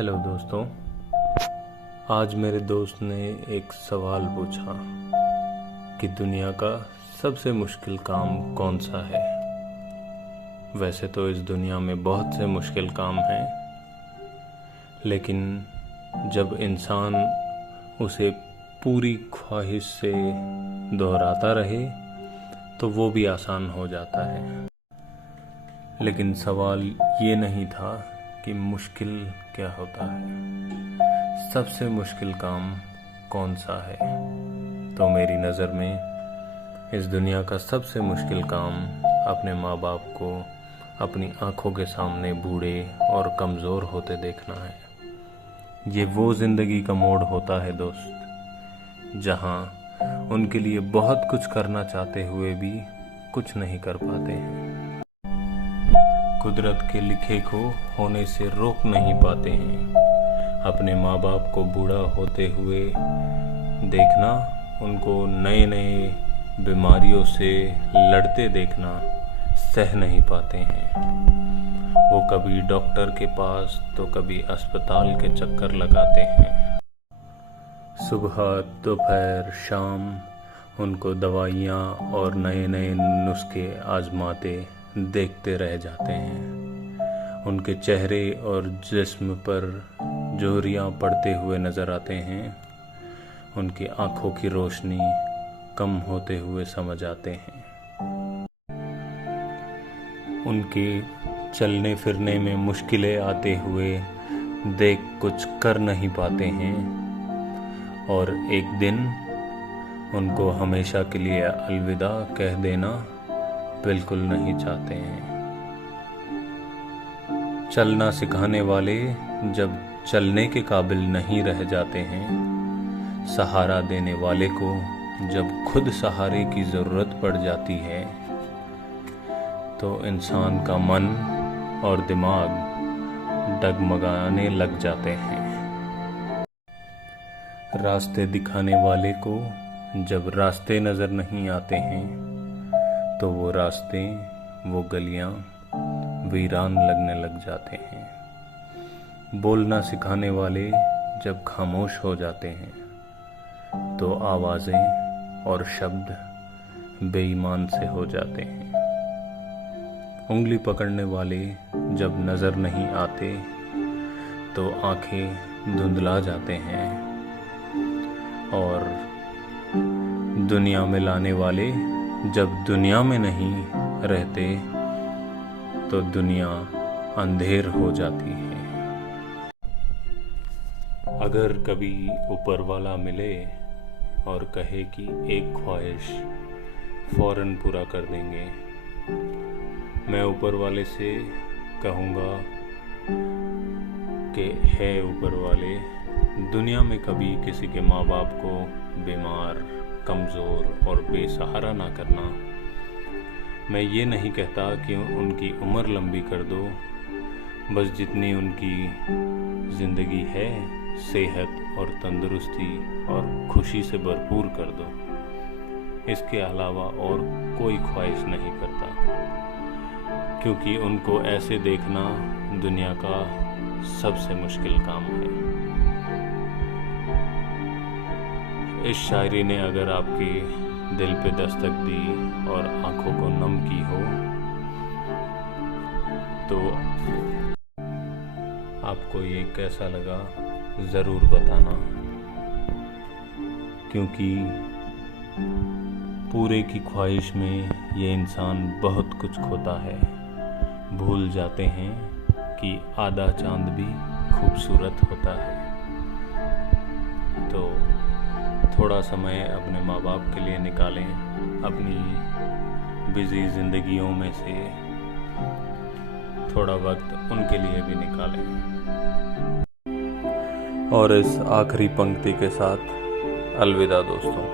Hello दोस्तों। आज मेरे दोस्त ने एक सवाल पूछा कि दुनिया का सबसे मुश्किल काम कौन सा है। वैसे तो इस दुनिया में बहुत से मुश्किल काम हैं, लेकिन जब इंसान उसे पूरी ख्वाहिश से दोहराता रहे तो वो भी आसान हो जाता है। लेकिन सवाल ये नहीं था कि मुश्किल क्या होता है, सबसे मुश्किल काम कौन सा है। तो मेरी नज़र में इस दुनिया का सबसे मुश्किल काम अपने माँ बाप को अपनी आँखों के सामने बूढ़े और कमज़ोर होते देखना है। ये वो ज़िंदगी का मोड़ होता है दोस्त, जहाँ उनके लिए बहुत कुछ करना चाहते हुए भी कुछ नहीं कर पाते हैं। कुदरत के लिखे को होने से रोक नहीं पाते हैं। अपने माँ बाप को बूढ़ा होते हुए देखना, उनको नए नए बीमारियों से लड़ते देखना सह नहीं पाते हैं। वो कभी डॉक्टर के पास तो कभी अस्पताल के चक्कर लगाते हैं। सुबह दोपहर शाम उनको दवाइयाँ और नए नए नुस्खे आजमाते देखते रह जाते हैं। उनके चेहरे और जिस्म पर जोहरियाँ पड़ते हुए नज़र आते हैं। उनकी आँखों की रोशनी कम होते हुए समझ आते हैं। उनके चलने फिरने में मुश्किलें आते हुए देख कुछ कर नहीं पाते हैं, और एक दिन उनको हमेशा के लिए अलविदा कह देना बिल्कुल नहीं चाहते हैं। चलना सिखाने वाले जब चलने के काबिल नहीं रह जाते हैं, सहारा देने वाले को जब खुद सहारे की ज़रूरत पड़ जाती है, तो इंसान का मन और दिमाग डगमगाने लग जाते हैं। रास्ते दिखाने वाले को जब रास्ते नज़र नहीं आते हैं, तो वो रास्ते, वो गलियां वीरान लगने लग जाते हैं। बोलना सिखाने वाले जब खामोश हो जाते हैं, तो आवाज़ें और शब्द बेईमान से हो जाते हैं। उंगली पकड़ने वाले जब नज़र नहीं आते, तो आंखें धुंधला जाते हैं, और दुनिया में लाने वाले जब दुनिया में नहीं रहते, तो दुनिया अंधेर हो जाती है। अगर कभी ऊपर वाला मिले और कहे कि एक ख्वाहिश फौरन पूरा कर देंगे, मैं ऊपर वाले से कहूँगा कि है ऊपर वाले, दुनिया में कभी किसी के माँ बाप को बीमार, कमज़ोर और बेसहारा ना करना। मैं ये नहीं कहता कि उनकी उम्र लंबी कर दो, बस जितनी उनकी ज़िंदगी है सेहत और तंदुरुस्ती और खुशी से भरपूर कर दो। इसके अलावा और कोई ख्वाहिश नहीं करता, क्योंकि उनको ऐसे देखना दुनिया का सबसे मुश्किल काम है। इस शायरी ने अगर आपके दिल पे दस्तक दी और आंखों को नम की हो, तो आपको ये कैसा लगा ज़रूर बताना, क्योंकि पूरे की ख्वाहिश में ये इंसान बहुत कुछ खोता है। भूल जाते हैं कि आधा चांद भी खूबसूरत होता है। तो थोड़ा समय अपने माँ बाप के लिए निकालें, अपनी बिज़ी ज़िंदगियों में से थोड़ा वक्त उनके लिए भी निकालें। और इस आखिरी पंक्ति के साथ अलविदा दोस्तों।